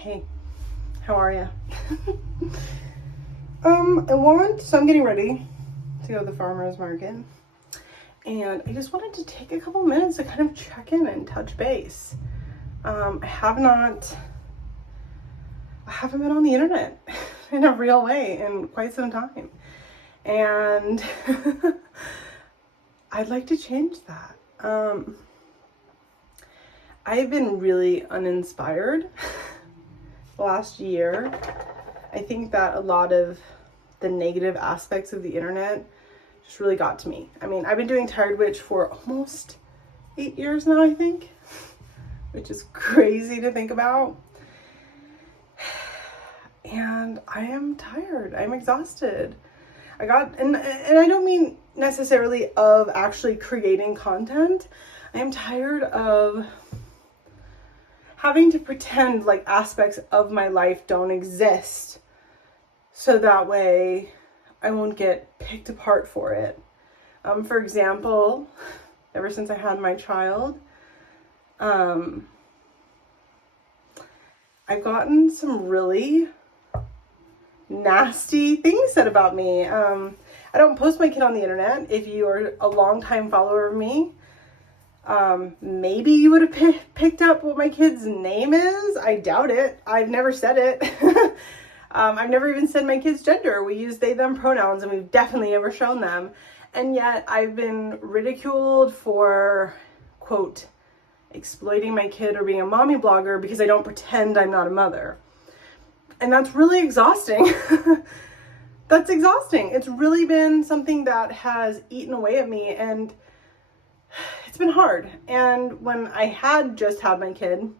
Hey, how are you? I'm getting ready to go to the farmer's market, and I just wanted to take a couple minutes to kind of check in and touch base. I haven't been on the internet in a real way in quite some time, and I'd like to change that. I've been really uninspired the last year. I think that a lot of the negative aspects of the internet just really got to me. I mean, I've been doing Tired Witch for almost 8 years now, I think, which is crazy to think about. And I am tired. I'm exhausted. And I don't mean necessarily of actually creating content. I am tired of having to pretend like aspects of my life don't exist, so that way I won't get picked apart for it. For example, ever since I had my child, I've gotten some really nasty things said about me. I don't post my kid on the internet. If you are a longtime follower of me, maybe you would have picked up what my kid's name is. I doubt it. I've never said it. I've never even said my kid's gender. We use they, them pronouns, and we've definitely never shown them. And yet I've been ridiculed for, quote, exploiting my kid or being a mommy blogger because I don't pretend I'm not a mother. And that's really exhausting. That's exhausting. It's really been something that has eaten away at me, and it's been hard. And when I had just had my kid,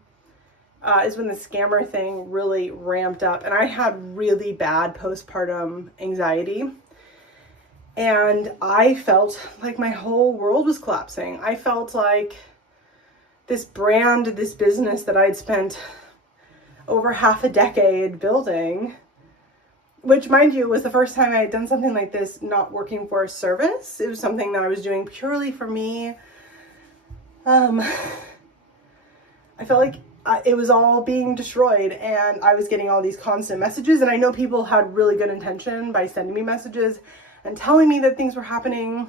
is when the scammer thing really ramped up, and I had really bad postpartum anxiety, and I felt like my whole world was collapsing. I felt like this brand, this business that I'd spent over half a decade building, which, mind you, was the first time I had done something like this not working for a service. It was something that I was doing purely for me. I felt like it was all being destroyed, and I was getting all these constant messages, and I know people had really good intention by sending me messages and telling me that things were happening.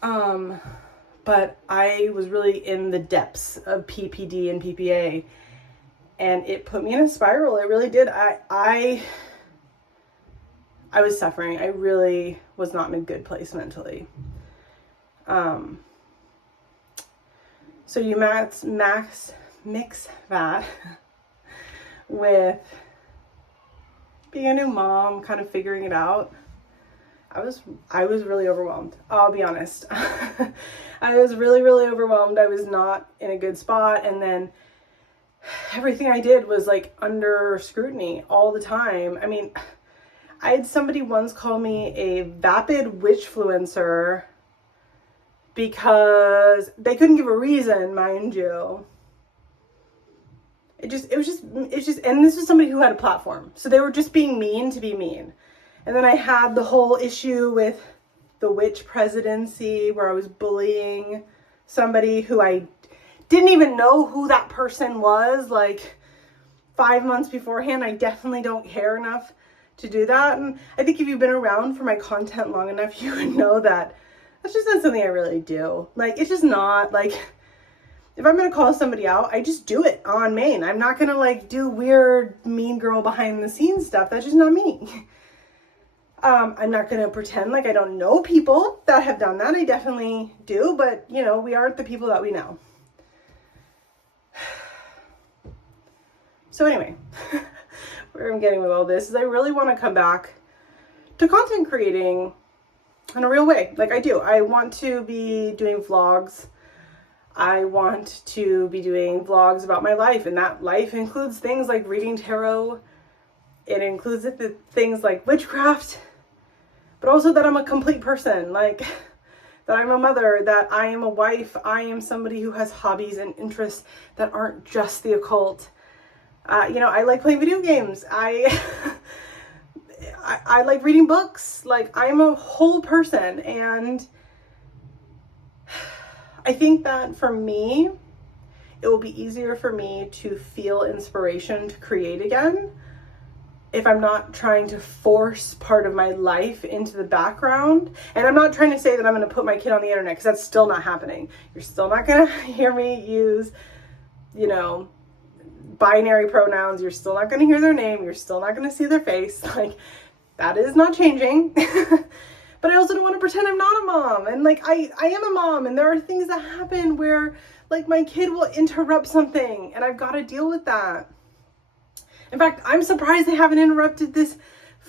But I was really in the depths of PPD and PPA, and it put me in a spiral. It really did. I was suffering. I really was not in a good place mentally. So you mix that with being a new mom, kind of figuring it out. I was really overwhelmed. I'll be honest. I was really, really overwhelmed. I was not in a good spot. And then everything I did was like under scrutiny all the time. I mean, I had somebody once call me a vapid witchfluencer because they couldn't give a reason, mind you. It's just, and this is somebody who had a platform. So they were just being mean to be mean. And then I had the whole issue with the witch presidency where I was bullying somebody who I didn't even know who that person was, like 5 months beforehand. I definitely don't care enough to do that. And I think if you've been around for my content long enough, you would know that that's just not something I really do. Like, it's just not, like, if I'm going to call somebody out, I just do it on main. I'm not going to, like, do weird mean girl behind the scenes stuff. That's just not me. I'm not going to pretend like I don't know people that have done that. I definitely do, but, you know, we aren't the people that we know. So anyway, where I'm getting with all this is I really want to come back to content creating in a real way. Like I do. I want to be doing vlogs. I want to be doing vlogs about my life, and that life includes things like reading tarot. It includes the things like witchcraft, but also that I'm a complete person, like that I'm a mother, that I am a wife, I am somebody who has hobbies and interests that aren't just the occult. You know, I like playing video games. I like reading books. Like, I'm a whole person, and I think that for me, it will be easier for me to feel inspiration to create again if I'm not trying to force part of my life into the background. And I'm not trying to say that I'm going to put my kid on the internet, because that's still not happening. You're still not going to hear me use, you know, binary pronouns. You're still not going to hear their name. You're still not going to see their face. Like, that is not changing. But I also don't want to pretend I'm not a mom. And like, I am a mom, and there are things that happen where like my kid will interrupt something and I've got to deal with that. In fact, I'm surprised they haven't interrupted this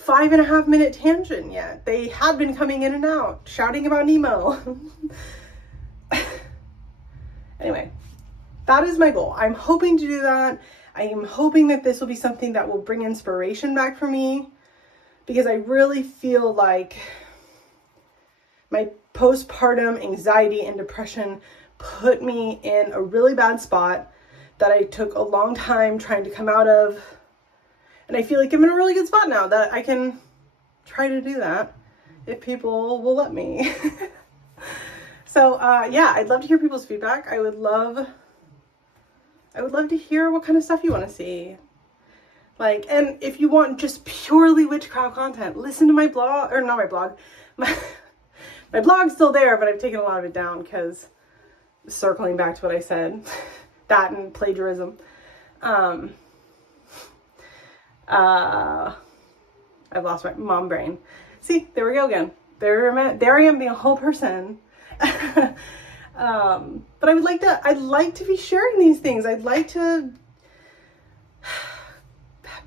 5.5-minute tangent yet. They had been coming in and out, shouting about Nemo. Anyway, that is my goal. I'm hoping to do that. I am hoping that this will be something that will bring inspiration back for me, because I really feel like my postpartum anxiety and depression put me in a really bad spot that I took a long time trying to come out of. And I feel like I'm in a really good spot now that I can try to do that if people will let me. So yeah, I'd love to hear people's feedback. I would love to hear what kind of stuff you want to see. Like, and if you want just purely witchcraft content, listen to my blog, or not my blog. My blog's still there, but I've taken a lot of it down because, circling back to what I said, that and plagiarism. I've lost my mom brain. See, there we go again. There I am being a whole person. But I'd like to be sharing these things. I'd like to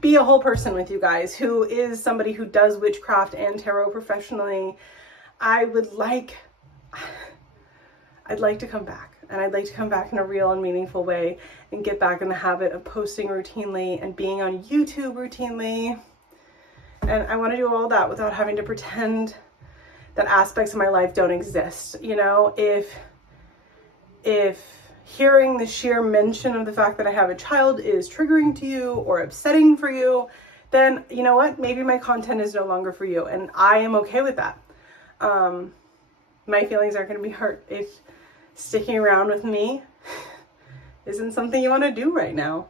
be a whole person with you guys who is somebody who does witchcraft and tarot professionally. I'd like to come back, and I'd like to come back in a real and meaningful way and get back in the habit of posting routinely and being on YouTube routinely. And I want to do all that without having to pretend that aspects of my life don't exist. You know, if hearing the sheer mention of the fact that I have a child is triggering to you or upsetting for you, then you know what? Maybe my content is no longer for you, and I am okay with that. My feelings aren't going to be hurt if sticking around with me isn't something you want to do right now.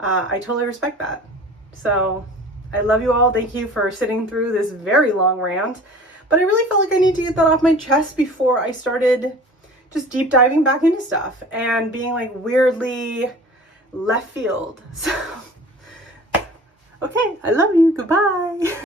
I totally respect that. So I love you all. Thank you for sitting through this very long rant, but I really felt like I need to get that off my chest before I started just deep diving back into stuff and being like weirdly left field. So, okay, I love you. Goodbye.